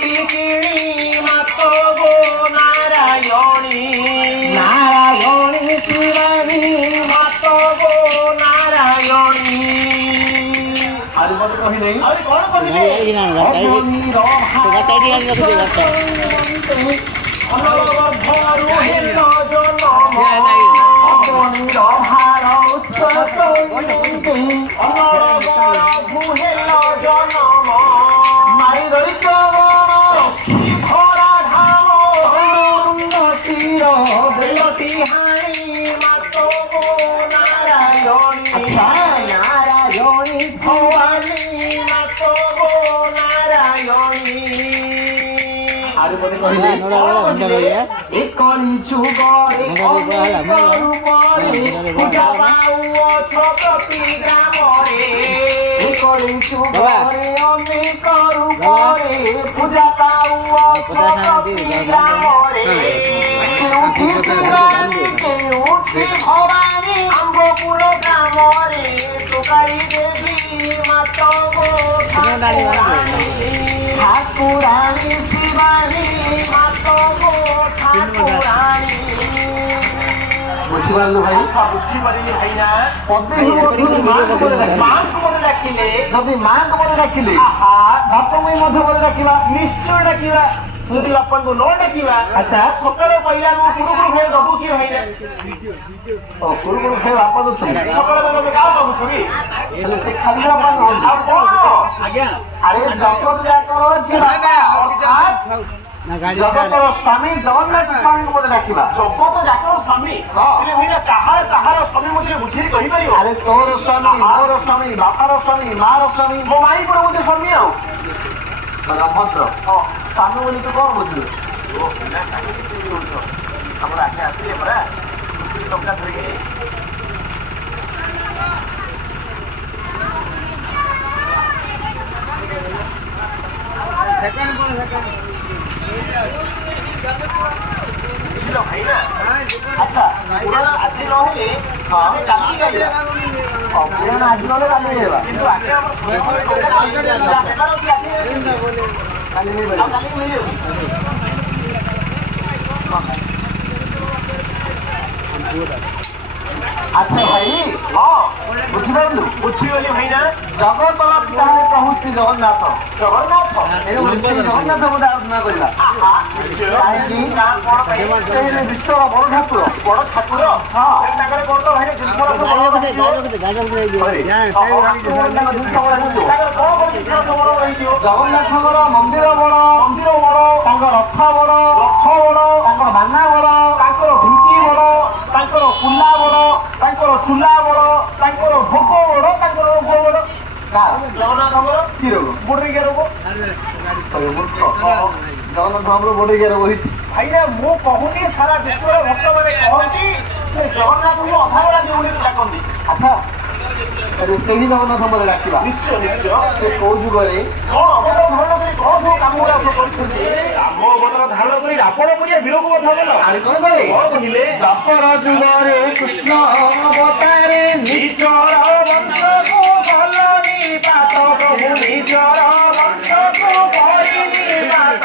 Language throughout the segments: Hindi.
बेलटी किणी मातो गो नारायणी नारायणी शिवानी मातो गो नारायणी आज मत कहि नहीं अरे कौन कहि नहीं ठाकुरानी शिवानी मातो गो ठाकुरानी बुझिबालु भाई बुझी परिनी भाइना पदे मां को बोले डाकिले जदी मां को बोले डाकिले बापा मई मधु बोले डाकिबा निश्चय डाकिबा যদি বাপন को नो डाकिबा अच्छा सकाळे पहिला को कुरुकुरु खेळ दबु की भाइना ओ कुरुकुरु खेळ बापा तो सकाळे तो गाव दबु सभी એટલે से खाली बापा आज्ञा अरे जगत जाकर जगतर स्वामी जगन्नाथ स्वामी को बोले डाकिबा जगत जाकर स्वामी એટલે ભાઈના કાહાર स्वामी मुझे बुझी कहि परियो अरे तोर स्वामी मोर स्वामी बापार स्वामी मार स्वामी मो माई पर मुझे स्वामी आउ मंत्र स्वामी बोली तो कौन बुझलु ओ ना काहे से बोलतो हमर आके आसी हमरा खुशी टका धरि सेकंड बोल सेकंड बुझलो भाई ना अच्छा पुराना आज नहले हां काली गइला पुराना आज नहले काली गइला किंतु आके हमर काली नहीं बोले काली नहीं अच्छा भाई हां बुझिबालु बुझिबली भाई ना जगत ताहे कहूसी जगन्नाथ जगन्नाथ ए जगन्नाथ बोला आराधना करिला काहे कि से विश्व बड़ ठाकुर हां ताकर कोन तो भाई जिनपर जगन्नाथर मंदिर बड़ तांकर रथ बड़ तांकर बाना बड़ तांकर ढिंकी बड़ तांकर पुल्ला बड़ तांकर चूल्हा बड़ तांकर भोग बड़ तांकर रोग बड़ जगन्नाथ हमर की रोग बोडरी के रोग जगन्नाथ हमर बोडरी के रोग होई भाई ना मो कहूनी सारा विश्व रे भक्त माने कहंती से जगन्नाथ को अधावड़ा देउनी डाकंती अच्छा अरे सेही जगन्नाथ हमर डाकिबा निश्चय निश्चय से को जुगरे कोन अवतार धारण करी कोन सब काम गुरा सब करछंती राम अवतार धारण करी रावण परिया विरोध कथा बोल अरे कोन करे कोन कहिले द्वापर जुगरे कृष्ण अवतारे निचर वंश को भलनी पात प्रभु निचर वंश को भलनी पात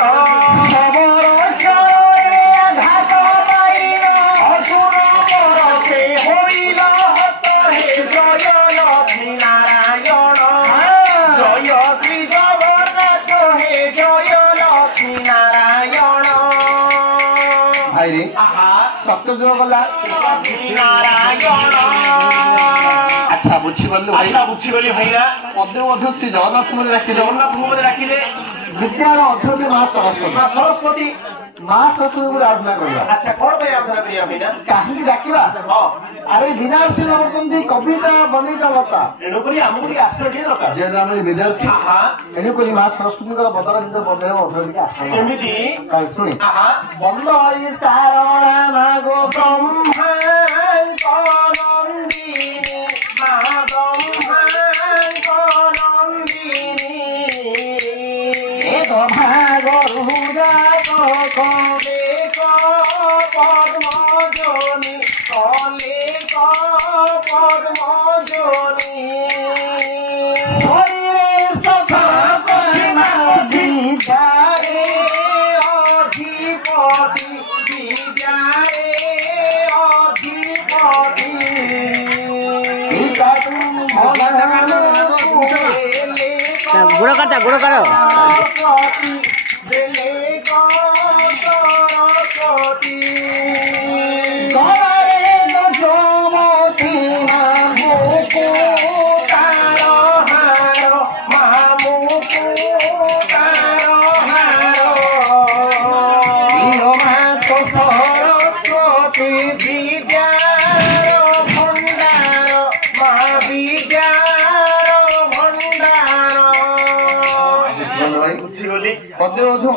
खबर छरे घाट पाई असुर परसे होइला हत हे जय लक्ष्मी नारायण जय श्री जगन्नाथ हे जय लक्ष्मी नारायण भाई रे सत्य जो बोला नारायण अच्छा बुझिबलु भाई अच्छा बुझिबली भाई ना पदे अध श्री जगन्नाथ को राखिले विद्यार अध्यक्ष मां सरस्वती मां सरस्वती को आराधना करबा अच्छा कोन पे आराधना करिया भाई ना काहे डाकिबा हां अरे विनाशी नवर्तन कविता बनिता लता एनो करी हमहु के आश्रय दिए दरकार जे हम विद्यार्थी हां एनो करी मां सरस्वती को बदर दिन बदे अध्यक्ष के आश्रय एमिति काई सुनी हां बंदई सारणा मागो ब्रह्मा नंदिनी महाब्रह्मा नंदिनी ए तो भागरुजा कले पद्मजनी कले पद्मजनी हरे सखा पद्मजी जारे करता गुड़ करो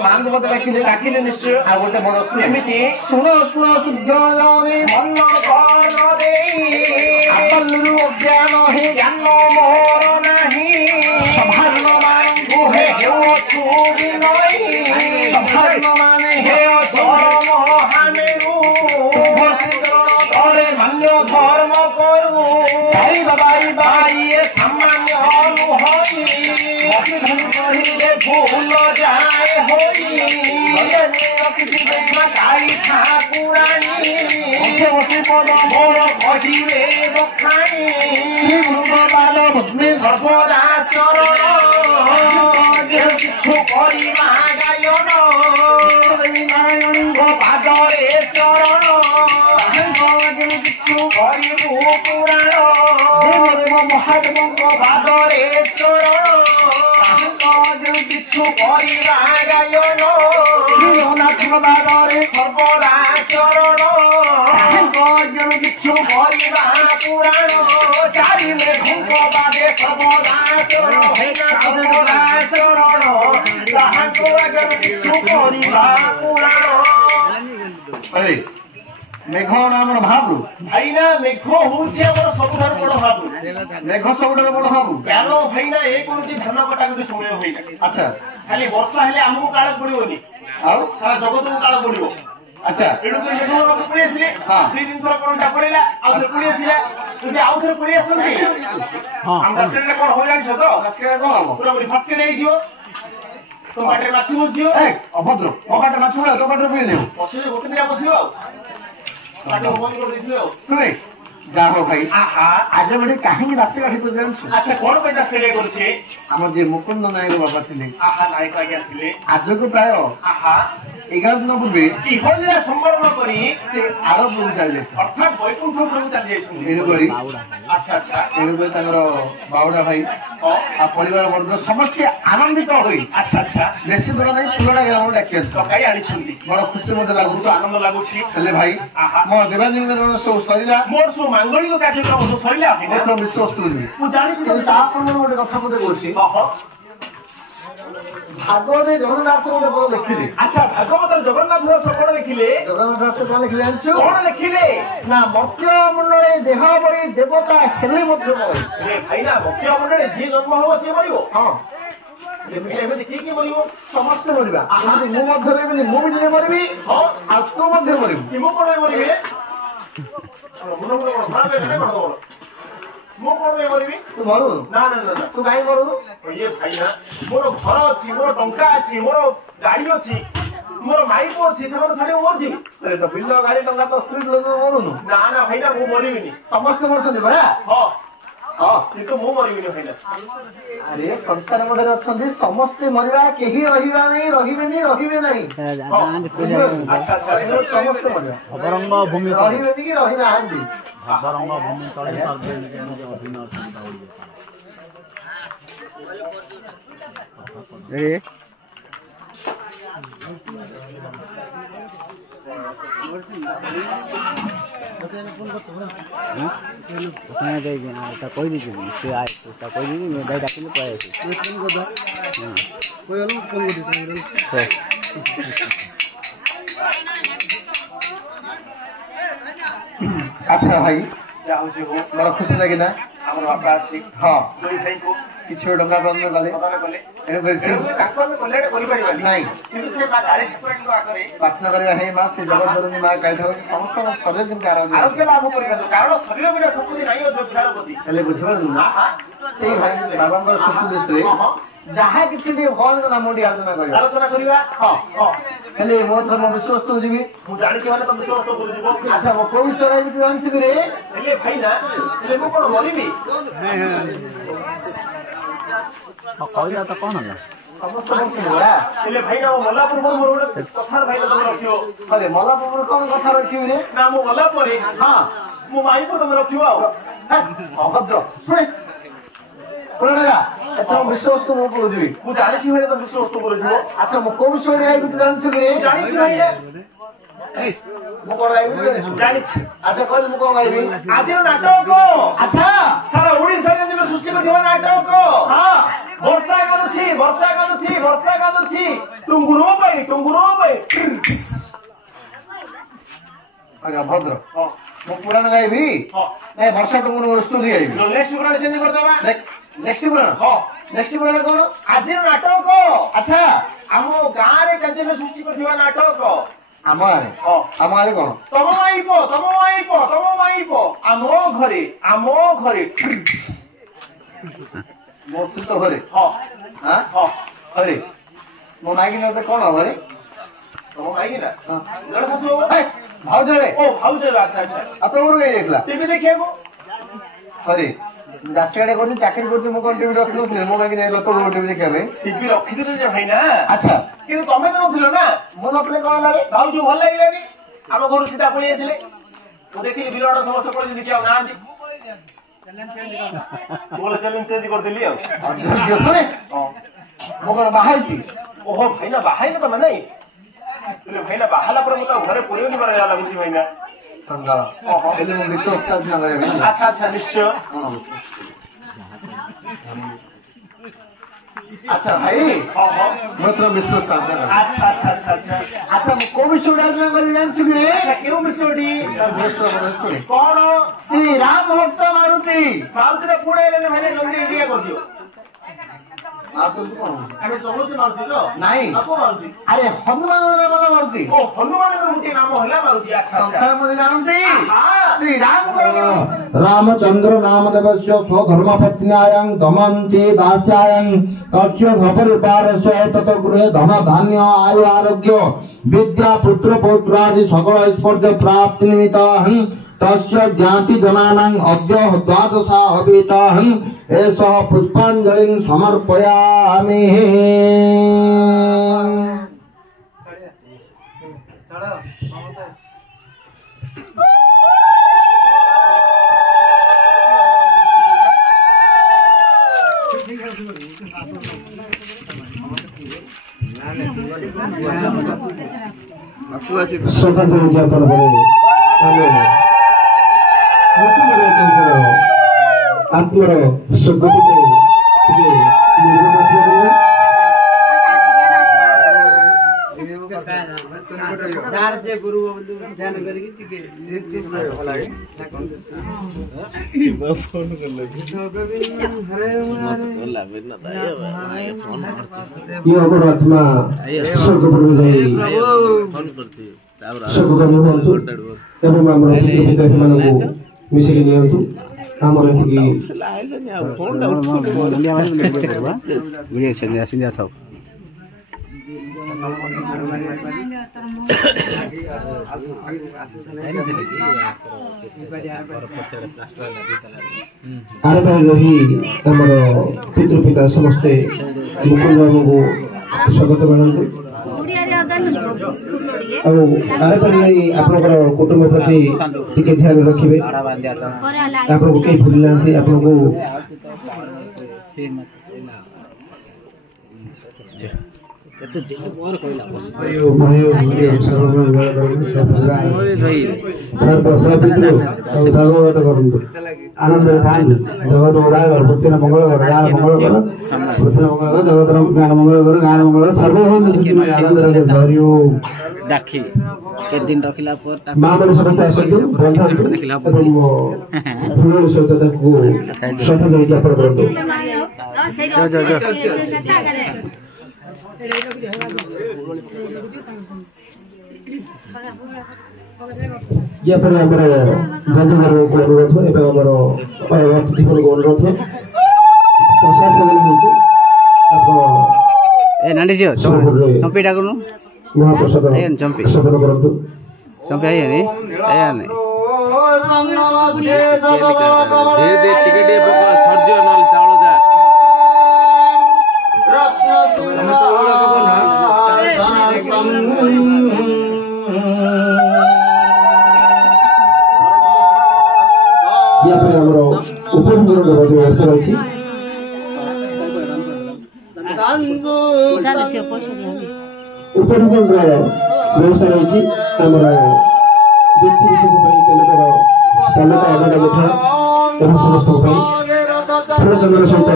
मांग मत डाकिले निश्चय आ गोटे बरस एमिति सुण सुण सुज्ञाने मन कन देई आपलरु अज्ञान हे ज्ञान मोर नाही संभारण मांगु हे हो छुबी नई संभारण माने हे धर्म हानेरु भसिचरण तळे मान्य धर्म करू भाई बाई ए सामान्य नुहई मति धन कहिले भूल जाए होई काली ठाकुरानी बसी पद मोर कहिले रखाई सर्वदा शरण किछु करिबा गायन पादरे शरण किछु करिबु पुराण महादेव पादरे शरण किछु करिबा गायन जगन्नाथ बादरे सर्वदा शरण किछु करिबा पुराण चारिले भूख बादे सर्वदा शरण ताहाको अगर किछु करिबा पुराण मेघ नाम महाप्रभु भाईना मेघ होउछि हमर सबुठार बड़ महाप्रभु मेघ सबुठार बड़ महाप्रभु कारो भाईना एक कोनची धान कटा गुडी समय होइना अच्छा खाली वर्षा हेले हमहु काळ पडियोनी आ सारा जगत को काळ पडियो अच्छा एडु को मेघ को पडी आसीले हां 3 दिन थोड़ा कोनटा पडिला आ पडी आसीला तुझे आउ थोड़ा पडी आसंती हां हम सेने कोन हो जानि छ तो फसके कोन हो पूरा बडी फसके नै दियो तो बाटे माछी मुजियो ए अभद्र बाटे माछी मुजियो तो बाटे पडी देऊ पसिले गोटे दिना पसियो सुने जाहो भाई आहा आज बड़े कहीं दास गाठी तो जानछु अच्छा कोन पे दास गाठी करछे हमर जे मुकुंद नायक बाबा थिले आहा नायक आज्ञा थिले आज को प्राय आहा 11 दिन पूर्वे इहोलिया संवरण करी से आरो प्रभु चल अर्थात वैकुंठ प्रभु चल जाइछु एनु करी अच्छा अच्छा एनु करी तंगर बावडा भाई आ परिवार वर्ग समस्त आनंदित होई अच्छा अच्छा बेसी दूर नहीं पुलडा गाम डाके तो काई आनी छंती बड़ खुशी मते लागु आनंद लागु छी चले भाई आहा मो देवानी के सो सरीला मोर सो मांगलिक कार्यक्रम सो सरीला मोर विश्वास करू तू जानि छी ता अपन मोटे कथा मते कहछि भागवत जगन्नाथ को देखो देखिले अच्छा भागवत जगन्नाथ दास कोन देखिले जगन्नाथ दास कोन देखिले अंचु कोन देखिले ना मर्त्य मंडले देह बरी देवता हेले मध्य मरे ए भाई ना मर्त्य मंडले जे जन्म हो से मरियो हां एमे देखि की मरियो समस्त मरिबा एमे मु मध्य रे मु भी जे मरबी हां आ तू मध्य मरिबी कि मु कोन मरिबी मुनो भाबे ने कोन मु कोन मरिबी तू मरु ना ना ना तू काई मरु ये भाई ना मोर घर अछि मोर टंका अछि मोर गाड़ी अछि मोर माइक अछि से छाडी मोर जी अरे तो बिल्लो गाड़ी टंका तो स्ट्रीट लोग मरुनु ना ना भाई ना मु मरिबिनी समस्त मरछन बड़ा हां हां ये तो मु मरिबिनी भाई ना अरे संसार मध्ये अछंदी समस्त मरिबा केही रहिबा नै रहिबे नै अच्छा अच्छा समस्त मरिबा अबरंग भूमि रहिबे कि रहि नाहंदी अबरंग भूमि तळे सर्वे अभिनय ए कहाँ जाएगी ता कोई नहीं से आए ता कोई नहीं मैं दाई डाकिले पाए से फोन कर दो कोई अलग फोन कर दे अच्छा भाई जा हो जे हो बड़ा खुशी लागे ना हमर बापा आसी हां कोई भाई को किछु डंगा बंद गले एने से काको में कोलेट कोली परिबानी नाही किछु से बा गाड़ी ठाकुरानी को आकरे प्रार्थना करबा हे मां से जगत जननी मां काई ठाकुर समस्त शरीर दिन आरोग्य लाभ करबा कारण शरीर बिना शक्ति नाही अध्यक्षार प्रति हेले बुझबर ना सेही भाई बाबा को सुख दिसरे जहा किछि दे भल ना मोडी आलोचना करबा हां हां हेले मोत्र म विश्वास तो जीवी मु जानि के माने तो विश्वास तो जीवो अच्छा वो कोई सराय भी अंश करे हेले भाई ना हेले मु कोन मरिबी କହିଲା ତ କ'ଣ ହେଲା ହେଲେ ଭାଇ ନା ମଲା ପୂର୍ବରୁ ମୋର ଗୋଟେ କଥା ଭାଇ ତମେ ରଖିବ अरे मला पूर्व कौन कथा रखी रे ନା ମୁଁ ଗଲା ପରେ ହଁ ମୋ ମାଇକୁ ତମେ ରଖିବ ଆଉ अभद्र सुने कोणगा अच्छा विश्वास तो मो बोलजी ମୁଁ ଜାଣିଛି ଭାଇ ତମେ ବିଶ୍ୱସ୍ତ କରୁଥିବ अच्छा मो को विश्वास गाई तू जानछ रे ଜାଣିଛି ଭାଇ मो कोन गाई ଜାଣିଛି अच्छा कल मो कोन गाई ଆଜିର ନାଟକ अच्छा ସାରା ଓଡ଼ିଶାରେ ଯେବେ ସୃଷ୍ଟି କରିଥିବା ନାଟକ ହଁ ବର୍ଷା କାନ୍ଦୁଛି ଟୁଙ୍ଗୁରୁ ପାଇଁ अरे अभद्र ହଁ मो पुराण गाई भी ହଁ ए वर्षा टंगन वस्तु दी गाई ନେକ୍ସଟ ପୁରାଣ ଚେଞ୍ଜ କରିଦେବା नेक्स्ट पुराण ହଁ नेक्स्ट पुराण कौन ଆଜିର ନାଟକ अच्छा ଆମ ଗାଁରେ କାର୍ଯ୍ୟ ସୃଷ୍ଟି କରିଥିବା ନାଟକ हमारे ହଁ हमारे कौन ତମ ମାଇପ ଆମ ଘରେ मो तू तो घरे ହଁ हां ହଁ अरे मो माइकी न कौन हमारे ତମ ମାଇକି ନା हां ଜଣେ ଶାଶୁ ହବ ए भाउज रे ଓ ଭାଉଜ ଆଚ୍ଛା ଆଚ୍ଛା आता मोर गई देखला ଟିଭି ଦେଖିବାକୁ अरे दासगाडे कोनी चाकरी करते मो कोन टीवी रखलो थे मो काकी नै लोक टीवी देखा रे ଟିଭି ରଖିଥିଲେ ଯେ ଭାଇ ନା अच्छा କିନ୍ତୁ ତମେ ତ ନଥିଲ ନା मो नपले कोन लागे ଭାଉଜ ଭଲ ଲାଗିଲାନି ଆମ ଘରୁ ସିଧା ପଳେଇ ଆସିଲେ ମୁଁ ଦେଖିଲି ବିଲଡ ସମସ୍ତେ ପଳେଇ ଦେଖି ଆଉ ନାହାନ୍ତି ମୋର ଚ୍ୟାଲେଞ୍ଜ ଚେଞ୍ଜ କରିଦେଲି ଆଉ जो सुने ହଁ मो कोन बाहाई छी ଓହୋ ଭାଇନା ବାହାଇଲ ତମେ ନାଇଁ ଭାଇନା ବାହାଲା ପରେ ମୁଁ ତ ଘରେ ପଳେଇନି ପରା ଯାହା ଲାଗୁଛି ଭାଇନା संगाला ଓହୋ एले मो विश्वास का ध्यान रे ଆଚ୍ଛା ଆଚ୍ଛା ନିଶ୍ଚୟ अच्छा भाई ହଁ ହଁ मो तो विश्वास का ध्यान ଆଚ୍ଛା ଆଚ୍ଛା ଆଚ୍ଛା ଆଚ୍ଛା अच्छा मो को भी सुडाजना करी जान छी रे ଆଚ୍ଛା କେଉଁ ବିଷୟଟି सुने କଣ श्री राम भक्त मारुति ମାରୁତିରେ ପୁଣି ଆଇଲେ ଭାଇନା ଜଲ୍ଦି ଇଣ୍ଡିଆ କରିଦିଅ आप तो कौन ଆମେ ଚଲୁଛୁ ମାରୁତି ତ नहीं ଆଉ କୋଉ ମାରୁତି अरे हनुमान वाला मारुति ଓ ହନୁମାନଙ୍କର ଗୋଟିଏ ନାମ ହେଲା ମାରୁତି ଆଚ୍ଛା ଆଚ୍ଛା संसार में जानते ହଁ श्री राम का रामचंद्र नामदेवस्य स्वधर्मपत्न्यायां दमन्ति दास्यायां तस्य सपरिवारस्य तत गृहे धन धान्य आयु आरोग्य विद्या पुत्र पौत्रादि सकल ऐश्वर्य प्राप्ति निमित्तं तस्य ज्ञाति जनानां अद्य द्वादशा हवितः एषः पुष्पाञ्जलिं समर्पयामि स्वतंत्र ज्ञापन करेंगे आत्मर सुगति गुरु ध्यान करके आत्मा स्वर्गपुर एवं आम पिता मिसिक नियंतु आमर था आरंभ रही आमर पितृपिता समस्ते मुकुंद बाबू को स्वागत करते आपनकर कुटुंब प्रति टिके ध्यान रखिबे आपन को कई भूल नांती आपन को आनंद जगत मंगल मंगल गान मंगल जगत गान मंगल सर्वबंध आनंद दाखी के दिन रखिला पर मां मन समस्त आसନ୍ତୁ रखिला पर फूल सहित ताको श्रद्धांजलि ज्ञापन करନ୍ତୁ या पर हमारा बंधुवर को अनुरोध एवं हमार अतिथि को अनुरोध प्रशासन होती ए नांडी जियो चंपी डाकुनु महाप्रसाद आयन चंपी सेवन करନ୍ତୁ चंपी आयनी आयन धीरे धीरे टिके सर्जियो नल चावल जा ଉପରିବନ୍ଦର ବ୍ୟବସ୍ଥା ରହିଛି ଆମର ବ୍ୟକ୍ତି ବିଶେଷ ପାଇଁ ତେଲକର ଅଗଟା ମିଠା ଏବଂ ସମସ୍ତଙ୍କ ପାଇଁ ଫୁଲ ଚନ୍ଦନ ସହିତ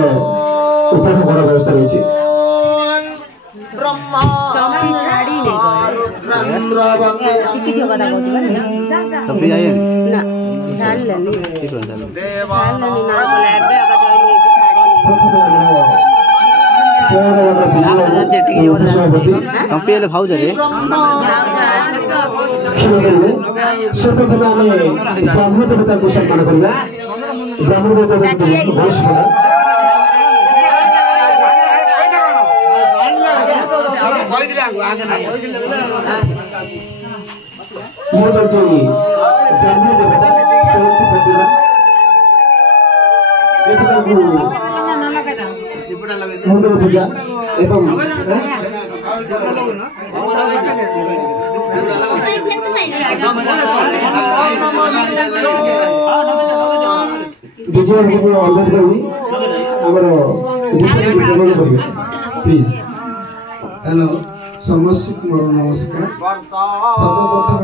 ଉପଭୋଗର ବ୍ୟବସ୍ଥା ରହିଛି। सर्वप्रथम आम ब्राह्मण देवता को सम्मान करवा ब्राह्मण देवता बयस ब्राह्मण देवता मुंडन पूजा एवं विजय अनुरोध करी प्लीज। हेलो समस्त मोर नमस्कार। सर्वप्रथम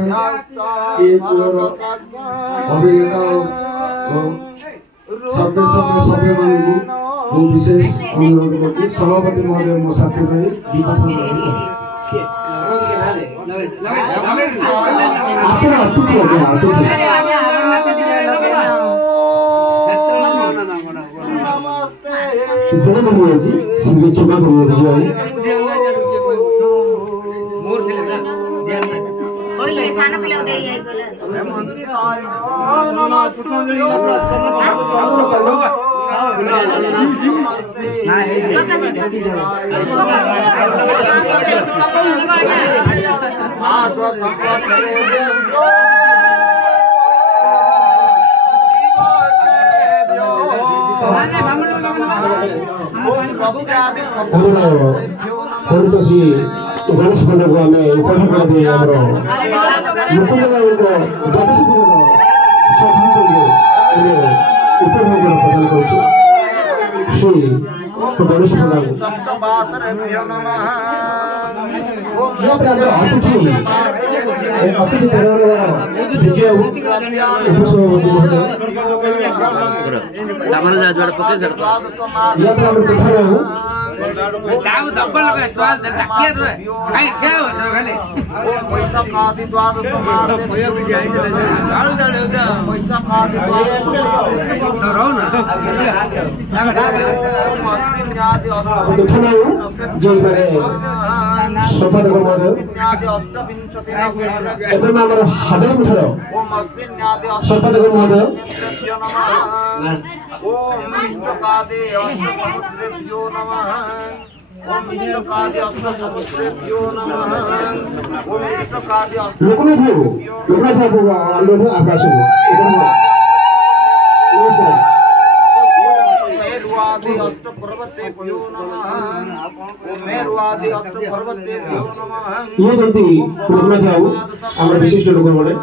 ये कुलर अभिनेता सभ्य सभ्य मानू विशेष अनुरोध कर सभापति महोदय मो साथी रही गणेश पंडा को आम उपभोग द्वादश दिन उपभोग प्रदान कर श्री गणेश पंडा अतिथि अतिथि विजय संपादक महोदय एवं आम हाबे मुठार संपादक महोदय लोकनाथ बाबू अनुरोध आकाश ये जल्दी लोकनाथ बाबू आम विशिष्ट लोक मैंने